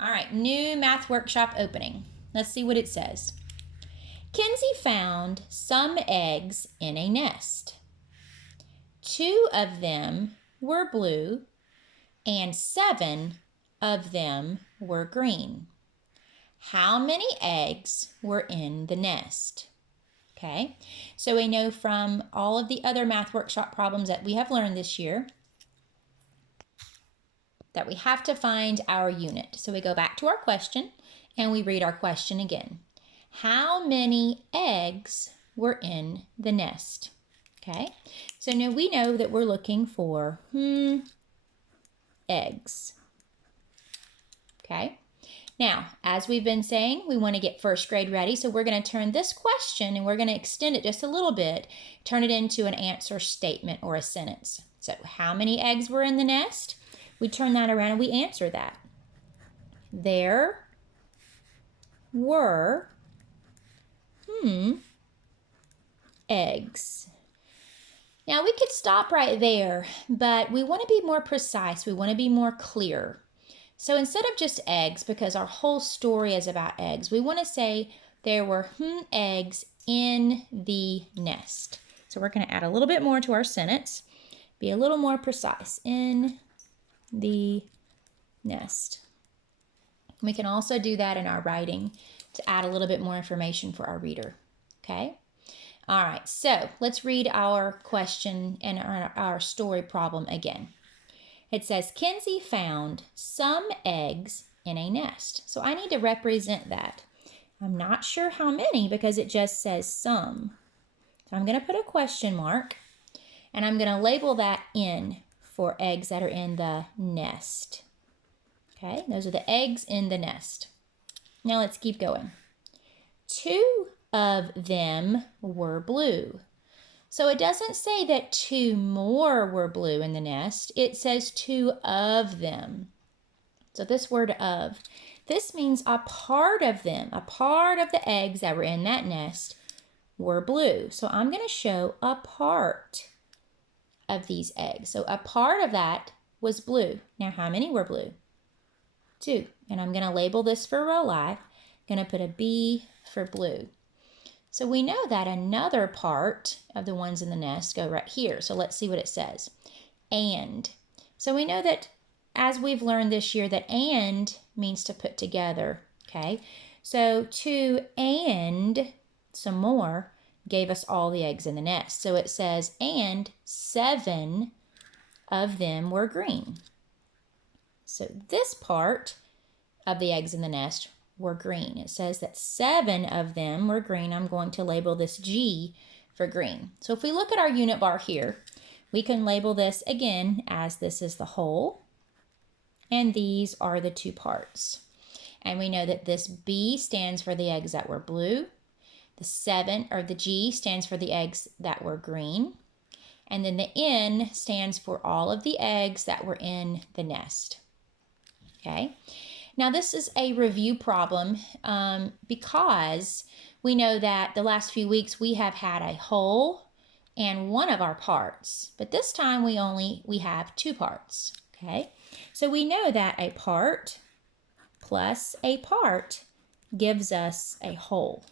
All right, new math workshop opening. Let's see what it says. Kenzie found some eggs in a nest. 2 of them were blue and 7 of them were green. How many eggs were in the nest? Okay, so we know from all of the other math workshop problems that we have learned this year that we have to find our unit. So we go back to our question and we read our question again. How many eggs were in the nest? Okay, so now we know that we're looking for eggs. Okay, now as we've been saying, we want to get first grade ready, so we're going to turn this question and we're going to extend it just a little bit, turn it into an answer statement or a sentence. So how many eggs were in the nest? We turn that around and we answer that. There were eggs. Now we could stop right there, but we want to be more precise. We want to be more clear. So instead of just eggs, because our whole story is about eggs, we want to say there were eggs in the nest. So we're going to add a little bit more to our sentence, be a little more precise. In the nest. We can also do that in our writing to add a little bit more information for our reader. Okay? All right, so let's read our question and our story problem again. It says, Kenzie found some eggs in a nest. So I need to represent that. I'm not sure how many because it just says some. So I'm going to put a question mark and I'm going to label that in for eggs that are in the nest. Okay, those are the eggs in the nest. Now let's keep going. 2 of them were blue. So it doesn't say that 2 more were blue in the nest. It says 2 of them. So this word of, this means a part of them, a part of the eggs that were in that nest were blue. So I'm going to show a part of these eggs. So a part of that was blue. Now how many were blue? 2. And I'm going to label this for real life. I'm going to put a B for blue. So we know that another part of the ones in the nest go right here. So let's see what it says. And. So we know that as we've learned this year that and means to put together. Okay. So 2 and some more gave us all the eggs in the nest. So it says, and 7 of them were green. So this part of the eggs in the nest were green. It says that 7 of them were green. I'm going to label this G for green. So if we look at our unit bar here, we can label this again as this is the whole, and these are the 2 parts. And we know that this B stands for the eggs that were blue. The 7, or the G, stands for the eggs that were green. And then the N stands for all of the eggs that were in the nest. Okay. Now this is a review problem because we know that the last few weeks we have had a whole and one of our parts. But this time we have 2 parts. Okay. So we know that a part plus a part gives us a whole.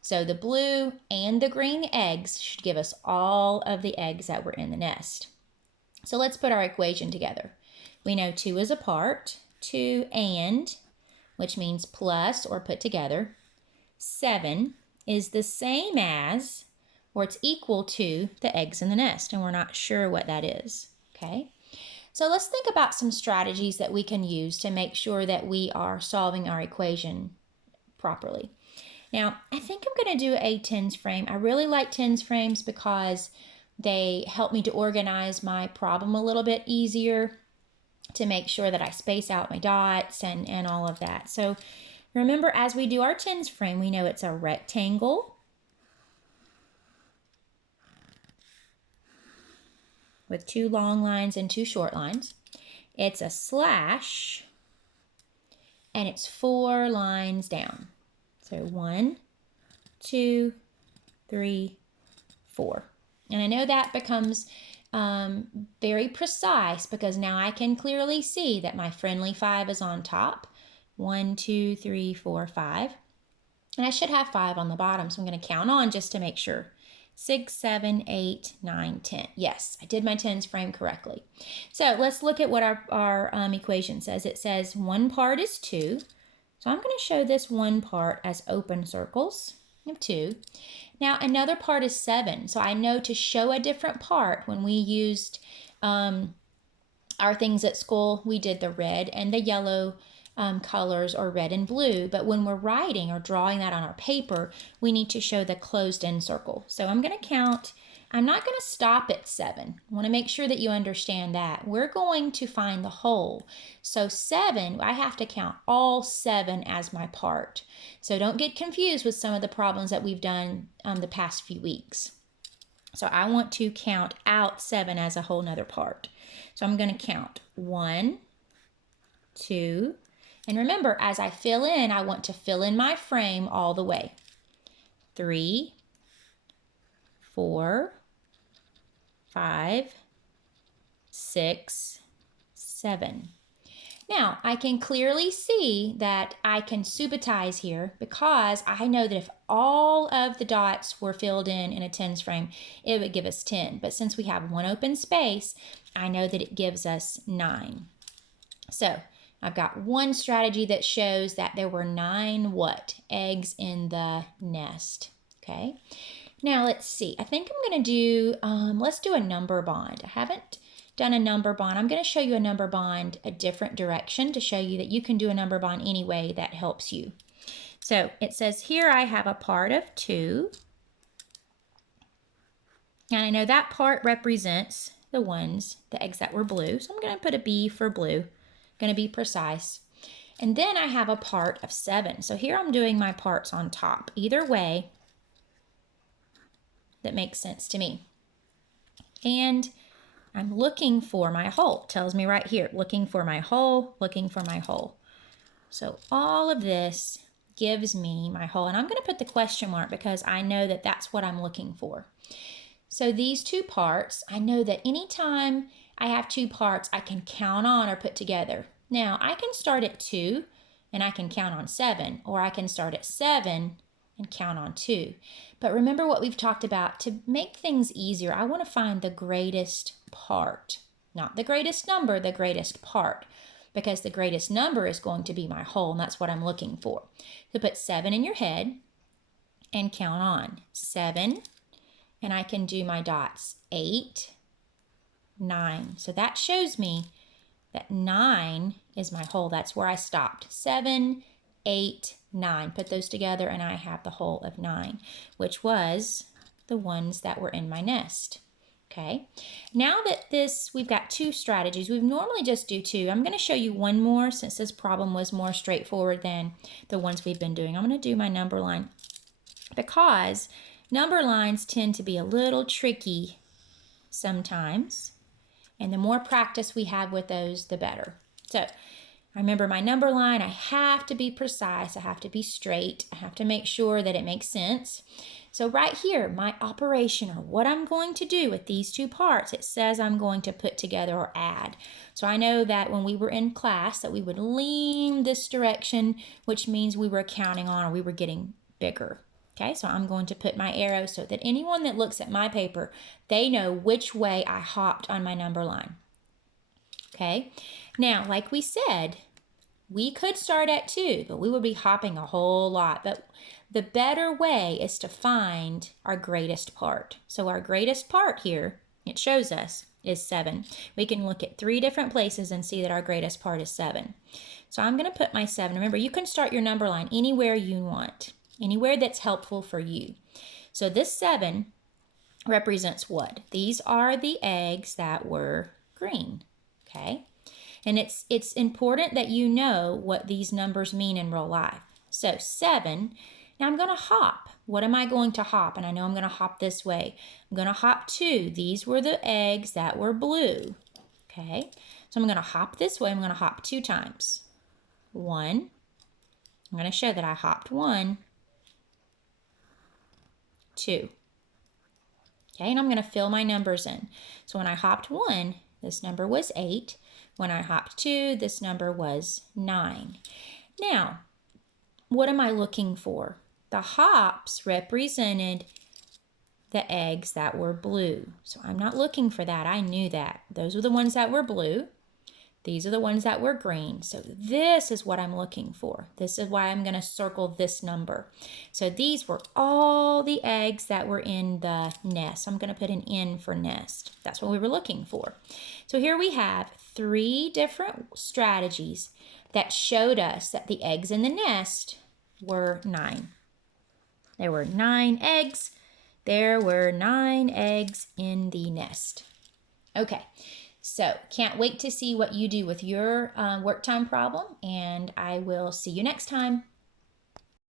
So the blue and the green eggs should give us all of the eggs that were in the nest. So let's put our equation together. We know 2 is a part, 2 and, which means plus or put together. 7 is the same as, or it's equal to, the eggs in the nest, and we're not sure what that is. Okay, so let's think about some strategies that we can use to make sure that we are solving our equation properly. Now, I think I'm going to do a tens frame. I really like tens frames because they help me to organize my problem a little bit easier, to make sure that I space out my dots and all of that. So remember, as we do our tens frame, we know it's a rectangle with 2 long lines and 2 short lines. It's a slash, and it's 4 lines down. So 1, 2, 3, 4. And I know that becomes very precise because now I can clearly see that my friendly 5 is on top 1, 2, 3, 4, 5. And I should have 5 on the bottom, so I'm going to count on just to make sure. 6, 7, 8, 9, 10. Yes, I did my tens frame correctly. So let's look at what our equation says. It says 1 part is 2. So I'm going to show this 1 part as open circles of 2. Now another part is 7. So I know to show a different part, when we used our things at school, we did the red and the yellow colors, or red and blue, but when we're writing or drawing that on our paper, we need to show the closed-in circle. So I'm going to count. I'm not going to stop at 7. I want to make sure that you understand that. We're going to find the whole. So 7, I have to count all 7 as my part. So don't get confused with some of the problems that we've done the past few weeks. So I want to count out 7 as a whole nother part. So I'm going to count 1, 2, and remember, as I fill in, I want to fill in my frame all the way. 3, 4, 5, 6, 7. Now, I can clearly see that I can subitize here because I know that if all of the dots were filled in a tens frame, it would give us 10. But since we have one open space, I know that it gives us 9. So I've got one strategy that shows that there were 9 what? Eggs in the nest. Okay. Now let's see. I think I'm going to do, let's do a number bond. I haven't done a number bond. I'm going to show you a number bond a different direction to show you that you can do a number bond any way that helps you. So it says here I have a part of 2. And I know that part represents the eggs that were blue. So I'm going to put a B for blue. Going to be precise. And then I have a part of 7. So here I'm doing my parts on top. Either way, that makes sense to me. And I'm looking for my whole. It tells me right here, looking for my whole, looking for my whole. So all of this gives me my whole. And I'm going to put the question mark because I know that that's what I'm looking for. So these 2 parts, I know that anytime I have 2 parts, I can count on or put together. Now, I can start at 2 and I can count on 7, or I can start at 7 and count on 2. But remember what we've talked about. To make things easier, I want to find the greatest part. Not the greatest number, the greatest part. Because the greatest number is going to be my whole, and that's what I'm looking for. So put 7 in your head and count on. 7, and I can do my dots. 8, 9. So that shows me that 9 is my whole. That's where I stopped. 7, 8, 9. Put those together and I have the whole of 9, which was the ones that were in my nest. Okay. Now that we've got 2 strategies. We normally just do 2. I'm going to show you one more since this problem was more straightforward than the ones we've been doing. I'm going to do my number line because number lines tend to be a little tricky sometimes. And the more practice we have with those, the better. So I remember my number line. I have to be precise. I have to be straight. I have to make sure that it makes sense. So right here, my operation, or what I'm going to do with these 2 parts, it says I'm going to put together or add. So I know that when we were in class that we would lean this direction, which means we were counting on or we were getting bigger. Okay, so I'm going to put my arrow so that anyone that looks at my paper, they know which way I hopped on my number line. Okay, now like we said, we could start at 2, but we would be hopping a whole lot. But the better way is to find our greatest part. So our greatest part here, it shows us, is 7. We can look at 3 different places and see that our greatest part is 7. So I'm going to put my 7. Remember, you can start your number line anywhere you want. Anywhere that's helpful for you. So this 7 represents what? These are the eggs that were green, okay? And it's important that you know what these numbers mean in real life. So 7, now I'm going to hop. What am I going to hop? And I know I'm going to hop this way. I'm going to hop 2. These were the eggs that were blue, okay? So I'm going to hop this way. I'm going to hop 2 times. 1. I'm going to show that I hopped 1. 2. Okay, and I'm going to fill my numbers in. So when I hopped 1, this number was 8. When I hopped 2, this number was 9. Now, what am I looking for? The hops represented the eggs that were blue. So I'm not looking for that. I knew that. Those were the ones that were blue. These are the ones that were green. So this is what I'm looking for. This is why I'm going to circle this number. So these were all the eggs that were in the nest. I'm going to put an N for nest. That's what we were looking for. So here we have 3 different strategies that showed us that the eggs in the nest were 9. There were 9 eggs. There were 9 eggs in the nest. Okay. So, can't wait to see what you do with your work time problem, and I will see you next time.